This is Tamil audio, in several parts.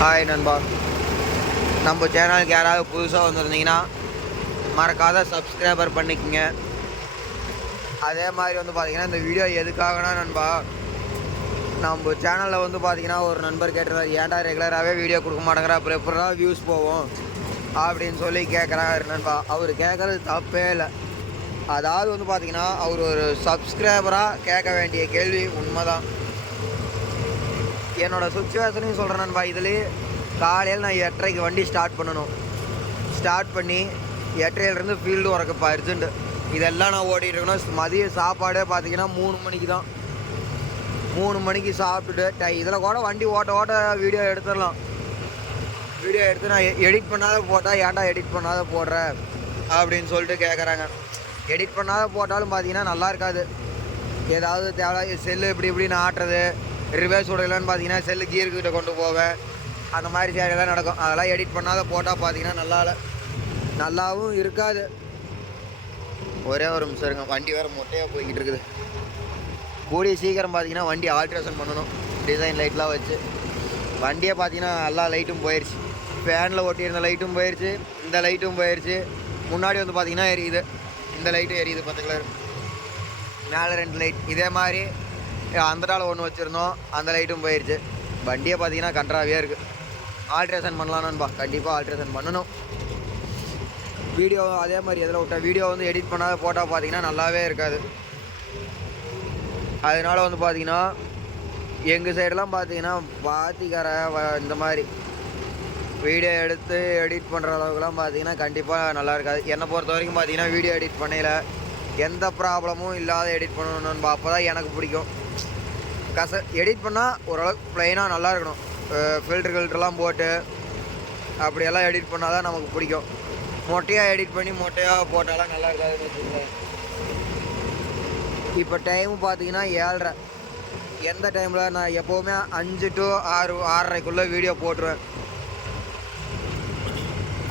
ஹாய் நண்பா. நம்ம சேனலுக்கு யாராவது புதுசாக வந்திருந்தீங்கன்னா மறக்காத சப்ஸ்கிரைபர் பண்ணிக்கோங்க. அதே மாதிரி வந்து பார்த்திங்கன்னா இந்த வீடியோ எதுக்காகனா நண்பா நம்ம சேனலில் வந்து பார்த்திங்கன்னா ஒரு நண்பர் கேட்டிருந்தார் ஏன்டா ரெகுலராகவே வீடியோ கொடுக்க மாட்டேங்கிற அப்புறம் எப்படா வியூஸ் போவோம்? அப்படின்னு சொல்லி கேட்குறாரு நண்பா. அவர் கேட்குறது தப்பே இல்லை. அதாவது வந்து பார்த்திங்கன்னா அவர் ஒரு சப்ஸ்கிரைபராக கேட்க வேண்டிய கேள்வி உண்மைதான். என்னோடய சுச்சுவேஷனையும் சொல்கிறேன் நண்பா. இதுலேயே காலையில் நான் எட்டரைக்கு வண்டி ஸ்டார்ட் பண்ணணும். ஸ்டார்ட் பண்ணி எட்டரையிலேருந்து ஃபீல்டு ஒர்க்கு இப்போ அர்ஜென்ட்டு இதெல்லாம் நான் ஓட்டிகிட்டு இருக்கணும். மதிய சாப்பாடே பார்த்தீங்கன்னா மூணு மணிக்கு தான். மூணு மணிக்கு சாப்பிட்டுட்டு டை இதில் கூட வண்டி ஓட்ட ஓட்ட வீடியோ எடுத்துடலாம். வீடியோ எடுத்து நான் எடிட் பண்ணாத போட்டால் ஏன்டா எடிட் பண்ணாத போடுற? அப்படின்னு சொல்லிட்டு கேட்குறாங்க எடிட் பண்ணாத போட்டாலும் பார்த்தீங்கன்னா நல்லா இருக்காது. ஏதாவது தேவை செல்லு இப்படி இப்படின்னு ஆட்டுறது. ரிவர்ஸ் விடலன்னு பார்த்தீங்கன்னா செல்லு கீர்கிட்ட கொண்டு போவேன். அந்த மாதிரி சேடெல்லாம் நடக்கும். அதெல்லாம் எடிட் பண்ணாத போட்டால் பார்த்தீங்கன்னா நல்லா இல்லை நல்லாவும் இருக்காது. ஒரே ஒரு நிமிஷம் இருங்க. வண்டி வேறு மொட்டையாக போய்கிட்டு இருக்குது. கூடிய சீக்கிரம் பார்த்தீங்கன்னா வண்டி ஆல்ட்ரேஷன் பண்ணணும். டிசைன் லைட்லாம் வச்சு. வண்டியை பார்த்தீங்கன்னா எல்லா லைட்டும் போயிடுச்சு ஃபேனில் ஒட்டியிருந்த லைட்டும் போயிடுச்சு இந்த லைட்டும் போயிடுச்சு முன்னாடி வந்து பார்த்தீங்கன்னா எரியுது. இந்த லைட்டும் எரியுது பத்து கலர் மேலே ரெண்டு லைட் இதே மாதிரி அந்த டால் ஒன்று வச்சுருந்தோம். அந்த லைட்டும் போயிடுச்சு வண்டியை பார்த்தீங்கன்னா கன்றாவே இருக்குது ஆல்ட்ரேஷன் பண்ணலாம்னுபா கண்டிப்பாக ஆல்ட்ரேஷன் பண்ணணும். வீடியோ அதே மாதிரி எதில் விட்டா வீடியோ வந்து எடிட் பண்ணாத ஃபோட்டோ பார்த்தீங்கன்னா நல்லாவே இருக்காது. அதனால வந்து பார்த்தீங்கன்னா எங்கள் சைடெலாம் பார்த்தீங்கன்னா பாத்திக்கார இந்த மாதிரி வீடியோ எடுத்து எடிட் பண்ணுற அளவுக்குலாம் பார்த்தீங்கன்னா கண்டிப்பாக நல்லா இருக்காது. என்னை பொறுத்த வரைக்கும் பார்த்தீங்கன்னா வீடியோ எடிட் பண்ணையில் எந்த ப்ராப்ளமும் இல்லாத எடிட் பண்ணணும்னு அப்போ தான் எனக்கு பிடிக்கும். கச எடிட் பண்ணால் ஓரளவுக்கு ப்ளைனாக நல்லா இருக்கணும். ஃபில்ட்ரு கில்ட்ருலாம் போட்டு அப்படியெல்லாம் எடிட் பண்ணால் தான் நமக்கு பிடிக்கும். மொட்டையாக எடிட் பண்ணி மொட்டையாக போட்டாலாம் நல்லா இருக்காதுன்னு வச்சுக்கோங்களேன். இப்போ டைமு பார்த்தீங்கன்னா ஏழரை. எந்த டைமில் நான் எப்போவுமே அஞ்சு டு ஆறு ஆறரைக்குள்ளே வீடியோ போட்டுருவேன்.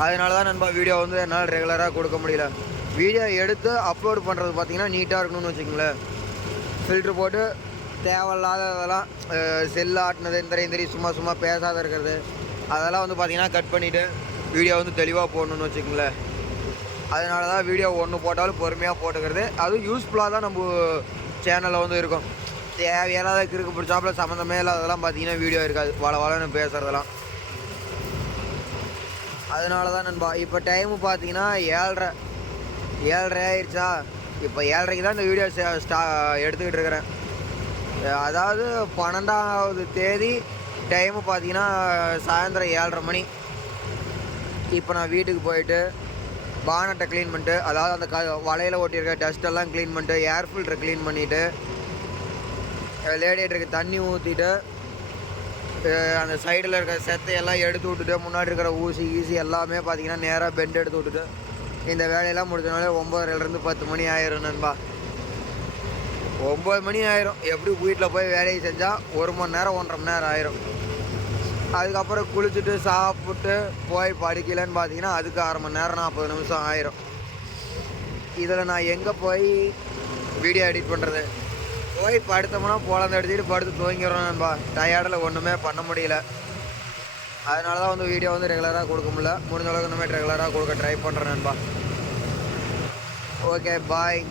அதனால தான் நண்பா வீடியோ வந்து என்னால் ரெகுலராக கொடுக்க முடியல. வீடியோ எடுத்து அப்லோடு பண்ணுறது பார்த்தீங்கன்னா நீட்டாக இருக்கணும்னு வச்சுக்கோங்களேன். ஃபில்ட்ரு போட்டு தேவையில்லாததெல்லாம் செல்லு ஆட்டினது இந்த இந்த சும்மா சும்மா பேசாத இருக்கிறது அதெல்லாம் வந்து பார்த்தீங்கன்னா கட் பண்ணிவிட்டு வீடியோ வந்து தெளிவாக போடணும்னு வச்சுக்கோங்களேன். அதனால தான் வீடியோ ஒன்று போட்டாலும் பொறுமையாக போட்டுக்கிறது. அதுவும் யூஸ்ஃபுல்லாக தான் நம்ம சேனலில் வந்து இருக்கும். தேவையானதை கிறுக்கு பிடிச்சாப்புல சம்மந்தமே இல்லாததெல்லாம் பார்த்தீங்கன்னா வீடியோ இருக்காது. வள வளன்னு பேசுகிறதெல்லாம் அதனால தான் நண்பா இப்போ டைமு பார்த்தீங்கன்னா ஏழ்ரை. ஏழ்ரை ஆயிடுச்சா இப்போ ஏழ்ரைக்கு தான் இந்த வீடியோ ஸ்டா எடுத்துக்கிட்டு இருக்கிறேன். அதாவது பன்னெண்டாவது தேதி டைமு பார்த்தீங்கன்னா சாயந்தரம் ஏழரை மணி. இப்போ நான் வீட்டுக்கு போயிட்டு பானட்டை க்ளீன் பண்ணிட்டு அதாவது அந்த க வலையில் ஓட்டியிருக்க டஸ்ட்டெல்லாம் க்ளீன் பண்ணிட்டு ஏர் ஃபில்டரை க்ளீன் பண்ணிவிட்டு லேடியேட்டருக்கு தண்ணி ஊற்றிட்டு அந்த சைடில் இருக்கிற செத்தையெல்லாம் எடுத்து விட்டுட்டு முன்னாடி இருக்கிற ஊசி ஈசி எல்லாமே பார்த்தீங்கன்னா நேராக பெண்ட் எடுத்து விட்டுட்டு இந்த வேலையெல்லாம் முடிஞ்சனாலே ஒம்பதரைலேருந்து பத்து மணி ஆயிரும் நண்பா. ஒம்பது மணி ஆயிரும். எப்படி வீட்டில் போய் வேலையை செஞ்சால் ஒரு மணி நேரம் ஒன்றரை மணி நேரம் ஆயிரும். அதுக்கப்புறம் குளிச்சுட்டு சாப்பிட்டு போய் படிக்கலன்னு பார்த்தீங்கன்னா அதுக்கு அரை மணி நேரம் நாற்பது நிமிஷம் ஆயிரும். இதில் நான் எங்கே போய் வீடியோ எடிட் பண்ணுறது போய் படுத்தோம்னா பொழந்து எடுத்துட்டு படுத்து தூங்கிடுறோம் நண்பா. டயர்டில் ஒன்றுமே பண்ண முடியல. அதனால தான் வந்து வீடியோ வந்து ரெகுலராக கொடுக்க முடியல. முடிஞ்ச அளவுக்கு இனிமேல் ரெகுலராக கொடுக்க ட்ரை பண்ணுறேன் நண்பா. Okay bye